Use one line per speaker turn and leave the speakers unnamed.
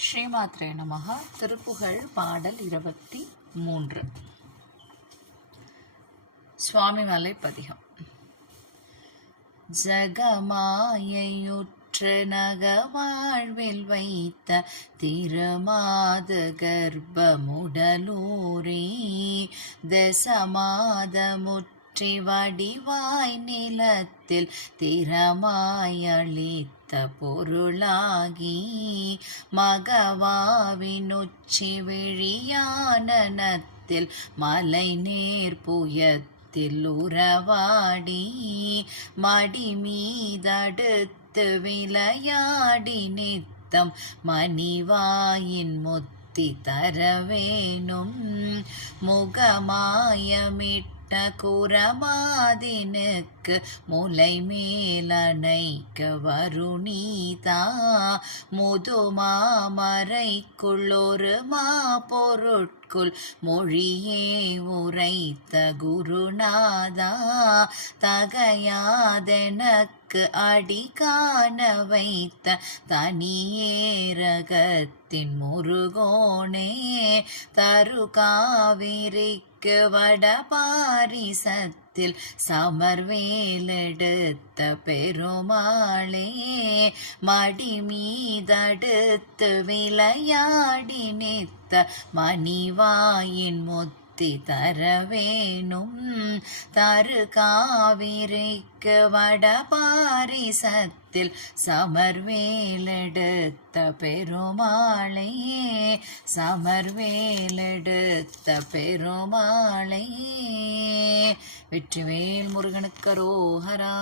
ஸ்ரீமாத்ரே நமகா திருப்புகழ் பாடல் இருபத்தி மூன்று. சுவாமிமலை பதிகம் ஜகமாயையுற்று நகவாழ்வில் வைத்த திருமாத கர்ப்பமுடலூரி தசமாதமுற்றி வடிவாய் நிலத்தில் திறமாயளித்த பொருளாகி மகவாவின் உச்சி விழியானனத்தில் மலை நேர் புயத்தில் உறவாடி மடி மீதடுத்து விளையாடி நித்தம் மணிவாயின் முத்தி தரவேணும். முகமாயமிட்டு குரமாதினுக்கு முலை மேலணைக்க வருணீதா. முதுமாமரைக்குள்ளொரு மா பொருட்குள் மொழியே உரைத்த குருநாதா தகையாதெனக்கு அடி காண வைத்த தனியே ரகத்தின் முருகோனே தரு காவிரிக்கு வடபாரிசத்தில் சமர்வேலெடுத்த பெருமாளே. மடி மீதடுத்து விளையாடி நித்த மணிவாயின் முத்தி தரவேணும் தரு காவிரிக்கு வடபாரிசத்தில் சமர்வேலெடுத்த பெருமாளையே சமர்வேலெடுத்த பெருமாளையே வெற்றிவேல் முருகனுக்கரோஹரா